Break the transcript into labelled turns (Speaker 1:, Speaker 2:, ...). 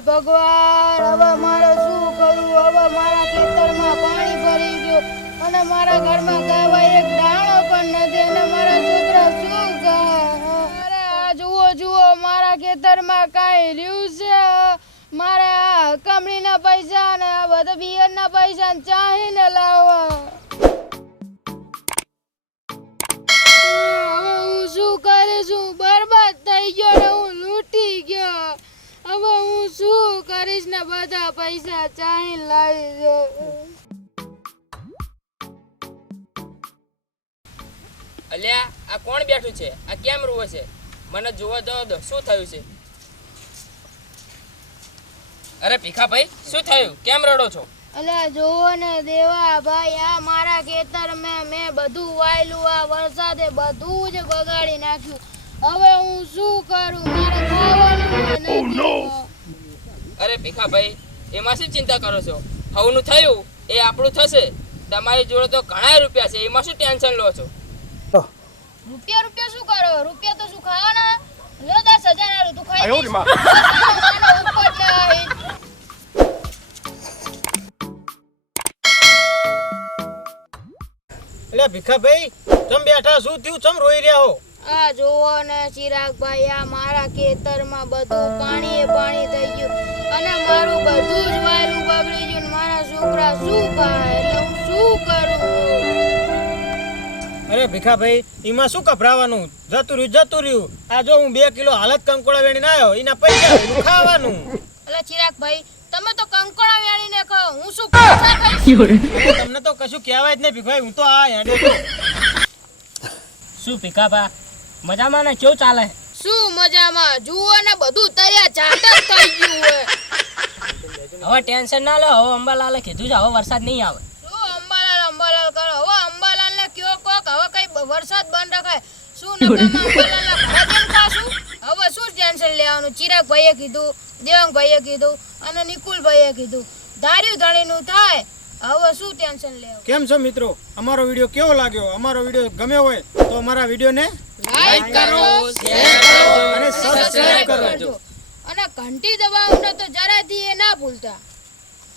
Speaker 1: ભગવાન, હવે મારે શું કરવું? હવે મારા ખેતરમાં પાણી ભરી ગયું. અને મારા ઘરમાં ગાવા એક દાણો પણ નથી. અને મારા છોકરા શું અરે, આ જુઓ જુઓ, મારા ખેતરમાં કાંઈ રહ્યું છે? મારા આ કમળીના પૈસા ને આ બધા બિયરના પૈસા ચાહીને લાવવા. હવે હું શું કરીશ ને બધા પૈસા ચાહી લાવી દો.
Speaker 2: અલ્યા આ કોણ બેઠું છે? આ કેમ રૂવે છે? મને જોવા દો શું થયું છે? અરે ભીખાભાઈ શું થયું? કેમ રડો છો?
Speaker 1: અલ્યા જોવો ને દેવા ભાઈ આ મારા ખેતર મેં મેં બધું વાયલું આ વરસાદે બધું જ બગાડી નાખ્યું. હવે હું શું કરું? મારે ખાવાનું નથી
Speaker 2: અરે ભીખાભાઈ એમાં શું ચિંતા કરો છો? હવનું થયું એ આપણું થશે. તમારી જોડે તો ઘણા રૂપિયા છે એમાં શું ટેન્શન લો છો?
Speaker 1: રૂપિયા રૂપિયા શું કરો? રૂપિયા તો શું ખાવાના? લો દસ હજાર આલું તું ખાઈ. ઉપર જ
Speaker 3: એટલે ભીખાભાઈ તમે બેઠા શું થયું? ચમ રોઈ રહ્યા હો?
Speaker 1: આ જોવો ને ચિરાગભાઈ આ મારા ખેતરમાં બધું પાણી પાણી થઈ ગયું અને મારું બધું જ વાયલું બગડી ગયું મારા છોકરા શું એટલે હું શું કરું?
Speaker 3: અરે ભીખાભાઈ એમાં શું કભરાવાનું જતું રહ્યું જતું રહ્યું. આ જો હું બે કિલો હાલત કંકોડા વેણીને આવ્યો એના પૈસા ખાવાનું.
Speaker 1: એટલે ચિરાગભાઈ તમે તો કંકોડા વેણીને કહો હું શું પૈસા
Speaker 3: તમને તો કશું કહેવાય જ નહીં ભીખાભાઈ હું તો આ હેડે.
Speaker 4: શું ભીખાભા મજામાં ને? કેવું ચાલે?
Speaker 1: શું મજામાં? જુઓ ને બધું તર્યા જાટ જ થઈ ગયું હોય
Speaker 4: હવે ટેન્શન ના લો હવે અંબાલાલે કીધું છે હવે વરસાદ નહીં આવે.
Speaker 1: શું અંબાલાલ અંબાલાલ કરો? હવે અંબાલાલ ને કયો કોક? હવે કઈ વરસાદ બંધ રખાય. શું અંબાલાલના હવે શું ટેન્શન લેવાનું? ચિરાગ ભાઈએ કીધું દેવાંગ ભાઈએ કીધું અને નિકુલ ભાઈએ કીધું. ધાર્યું ધણીનું થાય. હવે શું ટેન્શન લેવું?
Speaker 3: કેમ છો મિત્રો? અમારો વીડિયો કેવો લાગ્યો? અમારો વીડિયો ગમ્યો હોય તો અમારા વિડીયોને
Speaker 1: લાઈક કરો
Speaker 3: અને સબસ્ક્રાઇબ કરો
Speaker 1: ઘંટી દબાવવાનો તો જરાથી એ ના ભૂલતા.